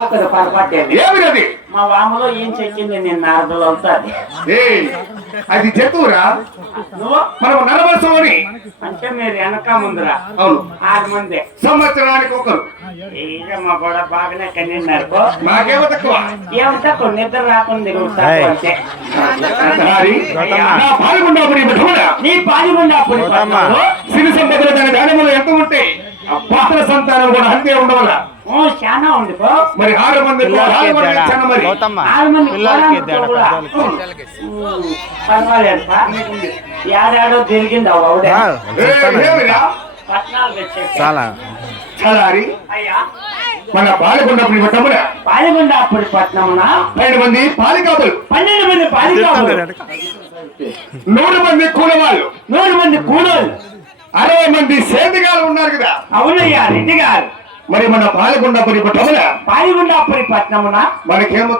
ఏమిది మా వామలో ఏం చెక్కింది నిన్న అర్ధలు అవుతుంది. అది జంతువురా. నువ్వు మనం నరవసమని అంటే మీరు వెనక ముందురా. అవును, 6 మంది సంవత్సరానికి ఒకరు. ఇక మా కూడా బాగానే కన్నారు. నాకేమో తక్కువ. ఏమో తక్కువ నిద్ర రాకుండా తిరుగుతారు అంతే. నా పాల్గొన్నప్పుడు నీ పాల్గొన్నప్పుడు సిరి సంపదలు దాని ధాన్యములు ఎంత ఉంటే పాత్ర సంతానం కూడా అంతే ఉండవల్ల. చాలా ఉంది. మరి 6 మంది 6 మంది ఇచ్చాను. మరి 6 మంది పర్వాలేదు. ఏడాడో తిరిగింది అవుదే పట్నాలు చాలా అయ్యా. మన పాలకొండప్పుడు పట్టమున పాలకొండప్పుడు పట్నమున 12 మంది పాలికాపులు, 12 మంది పాలికాపులు, 100 మంది కూలవాళ్ళు, 100 మంది కూలోళ్ళు, 60 మంది సేంద్రిగాలు ఉన్నారు కదా. అవునయ్యా రెడ్డి గారు. మరి మన పాలకొండపురి పట్టమున పాలకొండపురి పట్నమున మనకేమో